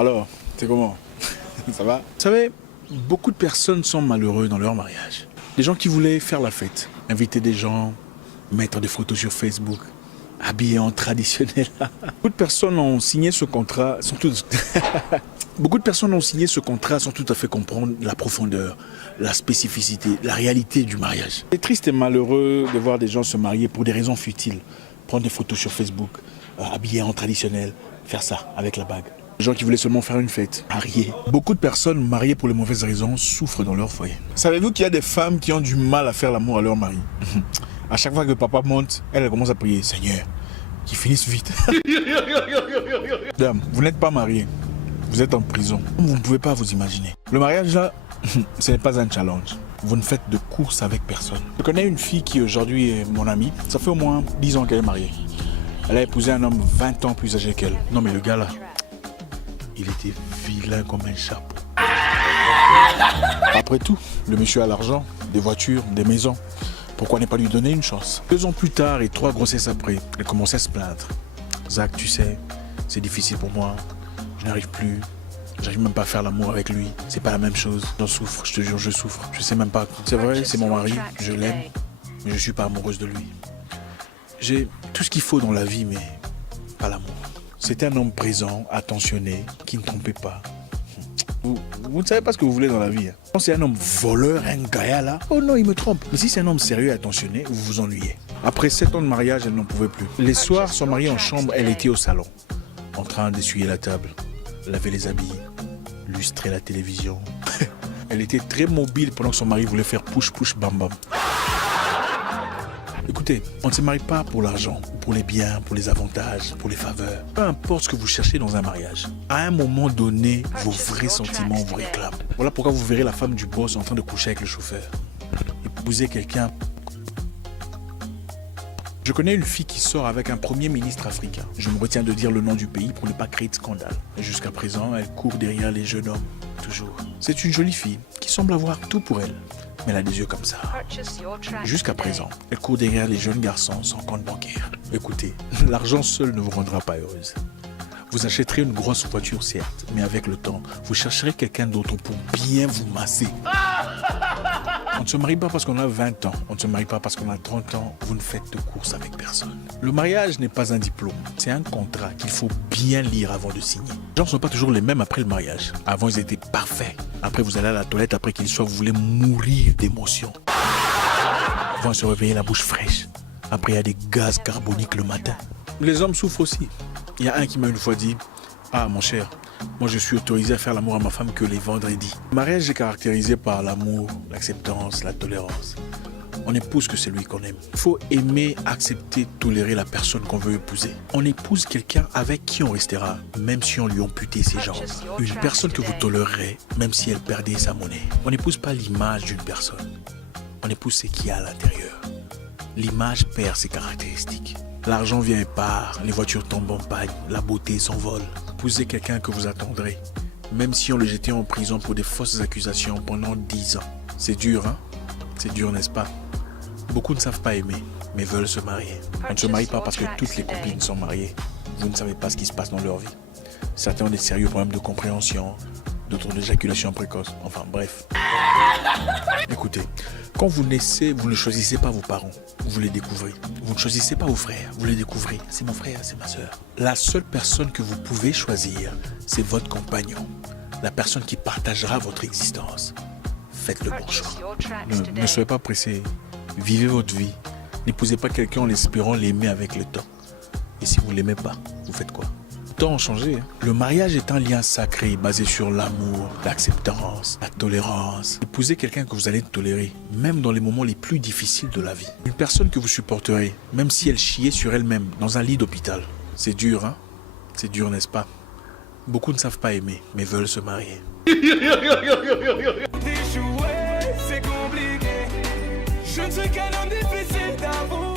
Alors, c'est comment? Ça va? Vous savez, beaucoup de personnes sont malheureux dans leur mariage. Des gens qui voulaient faire la fête, inviter des gens, mettre des photos sur Facebook, habillés en traditionnel. Beaucoup de personnes ont signé ce contrat, beaucoup de personnes ont signé ce contrat sans tout à fait comprendre la profondeur, la spécificité, la réalité du mariage. C'est triste et malheureux de voir des gens se marier pour des raisons futiles. Prendre des photos sur Facebook, habillés en traditionnel, faire ça avec la bague. Des gens qui voulaient seulement faire une fête, mariés. Beaucoup de personnes mariées pour les mauvaises raisons souffrent dans leur foyer. Savez-vous qu'il y a des femmes qui ont du mal à faire l'amour à leur mari? À chaque fois que papa monte, elle commence à prier, Seigneur, qu'ils finissent vite. Dame, vous n'êtes pas mariée, vous êtes en prison. Vous ne pouvez pas vous imaginer. Le mariage là, ce n'est pas un challenge. Vous ne faites de course avec personne. Je connais une fille qui aujourd'hui est mon amie. Ça fait au moins 10 ans qu'elle est mariée. Elle a épousé un homme 20 ans plus âgé qu'elle. Non mais le gars là, il était vilain comme un chapeau. Après tout, le monsieur a l'argent, des voitures, des maisons. Pourquoi ne pas lui donner une chance? 2 ans plus tard et 3 grossesses après, elle commençait à se plaindre. Zach, tu sais, c'est difficile pour moi. Je n'arrive plus. J'arrive même pas à faire l'amour avec lui. C'est pas la même chose. J'en souffre, je te jure, je souffre. Je sais même pas. C'est vrai, c'est mon mari, je l'aime, mais je suis pas amoureuse de lui. J'ai tout ce qu'il faut dans la vie, mais pas l'amour. C'était un homme présent, attentionné, qui ne trompait pas. Vous ne savez pas ce que vous voulez dans la vie. Hein. Quand c'est un homme voleur, un gaïa là, oh non, il me trompe. Mais si c'est un homme sérieux et attentionné, vous vous ennuyez. Après 7 ans de mariage, elle n'en pouvait plus. Les soirs, son mari en chambre, elle était au salon, en train d'essuyer la table, laver les habits, lustrer la télévision. Elle était très mobile pendant que son mari voulait faire push-push bam-bam. Écoutez, on ne se marie pas pour l'argent, pour les biens, pour les avantages, pour les faveurs. Peu importe ce que vous cherchez dans un mariage. À un moment donné, vos vrais sentiments vous réclament. Voilà pourquoi vous verrez la femme du boss en train de coucher avec le chauffeur. Épouser quelqu'un. Je connais une fille qui sort avec un premier ministre africain. Je me retiens de dire le nom du pays pour ne pas créer de scandale. Et jusqu'à présent, elle court derrière les jeunes hommes, toujours. C'est une jolie fille qui semble avoir tout pour elle. Mais elle a des yeux comme ça. Jusqu'à présent, elle court derrière les jeunes garçons sans compte bancaire. Écoutez, l'argent seul ne vous rendra pas heureuse. Vous achèterez une grosse voiture, certes, mais avec le temps, vous chercherez quelqu'un d'autre pour bien vous masser. On ne se marie pas parce qu'on a 20 ans, on ne se marie pas parce qu'on a 30 ans, vous ne faites de course avec personne. Le mariage n'est pas un diplôme, c'est un contrat qu'il faut bien lire avant de signer. Les gens ne sont pas toujours les mêmes après le mariage. Avant, ils étaient parfaits. Après, vous allez à la toilette, après qu'ils soient, vous voulez mourir d'émotion. Avant, se réveiller la bouche fraîche. Après, il y a des gaz carboniques le matin. Les hommes souffrent aussi. Il y a un qui m'a une fois dit, « Ah, mon cher, moi je suis autorisé à faire l'amour à ma femme que les vendredis. » Le mariage est caractérisé par l'amour, l'acceptance, la tolérance. On épouse que celui qu'on aime. Il faut aimer, accepter, tolérer la personne qu'on veut épouser. On épouse quelqu'un avec qui on restera, même si on lui amputait ses jambes. Une personne que vous tolérerez, même si elle perdait sa monnaie. On n'épouse pas l'image d'une personne. On épouse ce qu'il y a à l'intérieur. L'image perd ses caractéristiques. L'argent vient et part, les voitures tombent en panne, la beauté s'envole. Épousez quelqu'un que vous attendrez, même si on le jetait en prison pour des fausses accusations pendant 10 ans. C'est dur, hein? C'est dur, n'est-ce pas? Beaucoup ne savent pas aimer, mais veulent se marier. On ne se marie pas parce que toutes les copines sont mariées. Vous ne savez pas ce qui se passe dans leur vie. Certains ont des sérieux problèmes de compréhension, d'autres d'éjaculation précoce, enfin bref. Écoutez, quand vous naissez, vous ne choisissez pas vos parents, vous les découvrez. Vous ne choisissez pas vos frères, vous les découvrez. C'est mon frère, c'est ma soeur. La seule personne que vous pouvez choisir, c'est votre compagnon. La personne qui partagera votre existence. Faites le bon choix. Ne soyez pas pressés. Vivez votre vie. N'épousez pas quelqu'un en espérant l'aimer avec le temps. Et si vous ne l'aimez pas, vous faites quoi? Les temps ont changé. Hein. Le mariage est un lien sacré basé sur l'amour, l'acceptance, la tolérance. Épousez quelqu'un que vous allez tolérer, même dans les moments les plus difficiles de la vie. Une personne que vous supporterez, même si elle chiait sur elle-même dans un lit d'hôpital. C'est dur, hein? C'est dur, n'est-ce pas? Beaucoup ne savent pas aimer, mais veulent se marier. D'échouer, c'est compliqué. Je ne suis qu'un homme difficile d'amour.